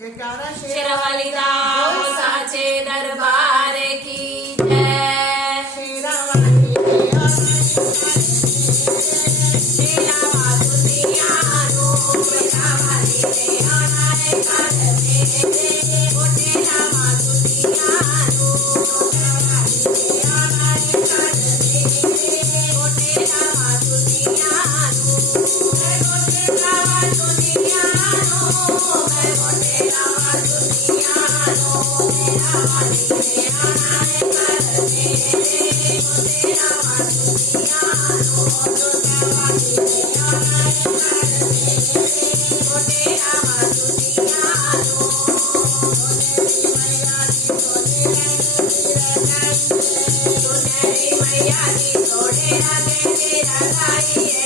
जयकारा शेरावाली दाओ साचे दरबार की जय। शेरावाली शेरावा दुनिया नो शेरावाली रे आनाए घर मेरे ओ शेरावा दुनिया नो शेरावाली रे आनाए घर मेरे ओ शेरावा दुनिया नो मैं ओ शेरावा दुनिया नो मैं ओ शेरावा दुनिया नो शेरावाली रे आनाए घर मेरे ओ शेरावा दुनिया नो शेरावाली रे आनाए घर मेरे ओ शेरावा दुनिया नो सुनहरी मैया दी थोड़े रंगे तेरा गाइए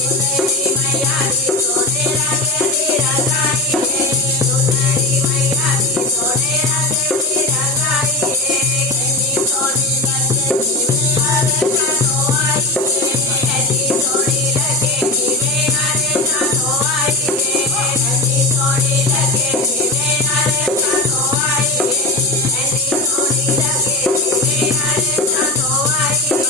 सुनहरी मैया दी थोड़े रंगे तेरा गाइए सुनहरी मैया दी थोड़े रंगे तेरा गाइए ऐसी थोड़ी लगे हरे जानो आइए ऐसी थोड़ी लगे में हरे जानो आइए ऐसी थोड़ी लगे में हरे जानो आइए ऐसी थोड़ी लगे में हरे जानो आइए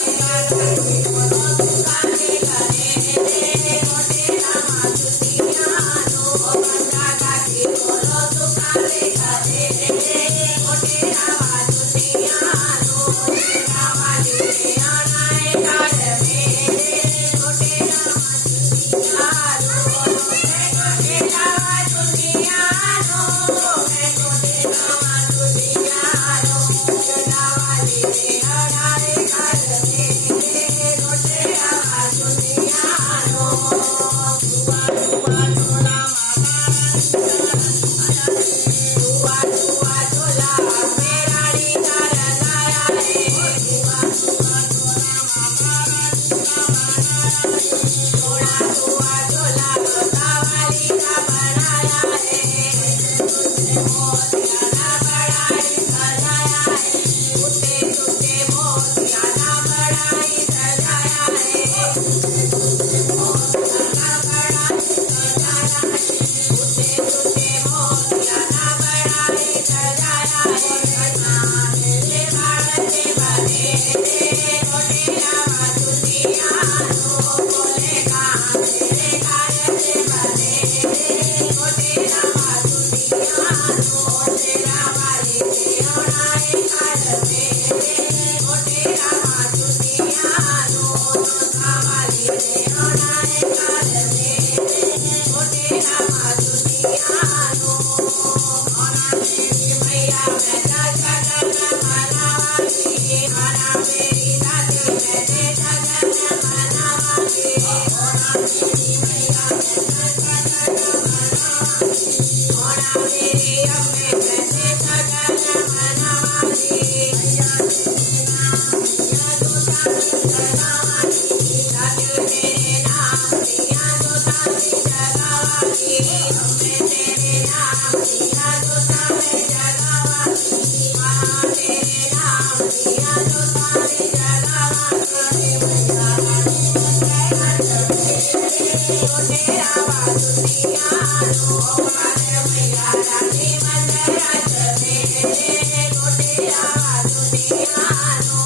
बोलो दुकाने करे रे मोटे रामा दुनिया नो बंदा काटी बोलो दुकाने करे रे मोटे रामा दुनिया नो शेरावाली रे आनाए घर मेरे मोटे रामा दुनिया नो मैं शेरावा दुनिया नो मैं मोटे रामा दुनिया नो शेरावाली रे आनाए घर मेरे मोटे रामा दुनिया नो दुआ दुआ झोला दुआ दुआ झोला मेरा रीता लगाया है दुआ दुआ झोला दुआ झोला गोदावरी का बनाया है मोतियाना बड़ाई सजाया है टूटे टूटे मोतियाना बड़ाई सजाया है मोतियाना बड़ाई सजाया है टूटे टूटे मोतियाना बड़ाई सजाया है मेरे भारत बने रे मोटे रामा दुनिया नो बोले कहाँ मेरे भारत बने रे मोटे रामा दुनिया नो शेरावाली रे आनाए घर मेरे मोटे रामा दुनिया नो शेरावाली रे आनाए घर मेरे मोटे रामा दुनिया नो आना मेरी मैया मैं जगन मनावाली आना मेरी दादी मैं जगन मनावाली आना मेरी मैया मैं जगन मनावाली आना मेरी अम्मे मैं जगन मनावाली मैया तेरे नाम दिया जो तारी जगावाली दादी तेरे नाम दिया जो तारी जगावाली अम्मे तेरे नाम दिया जो तारी जगावाली माँ तेरे नाम दिया जो तारी जगावाली मैया रानी शेरावा दुनिया नो हमारे मैया रानी मंदिराज मेरे गोटे रावा दुनिया नो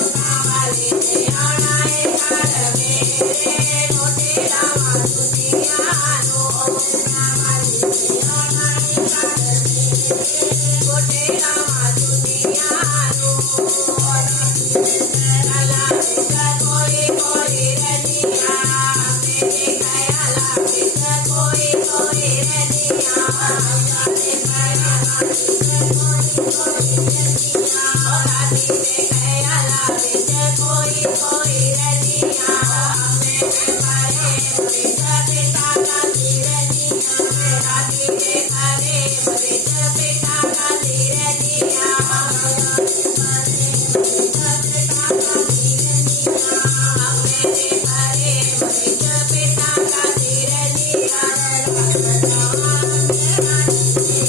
शेरावाली रे आनाए घर मेरे गोटे रावा दुनिया नो शेरावाली रे आनाए घर मेरे गोटे रावा दुनिया नो अला कोई कोई रनिया मेरे खयाला कोई कोई रनिया मेरे खयाला कोई कोई रनिया दादी रे खयाला कोई कोई रनिया मेरे बारे मेरे बेटा का रनिया दादी रे घरे मेरे बेटा का रनिया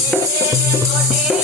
मोटे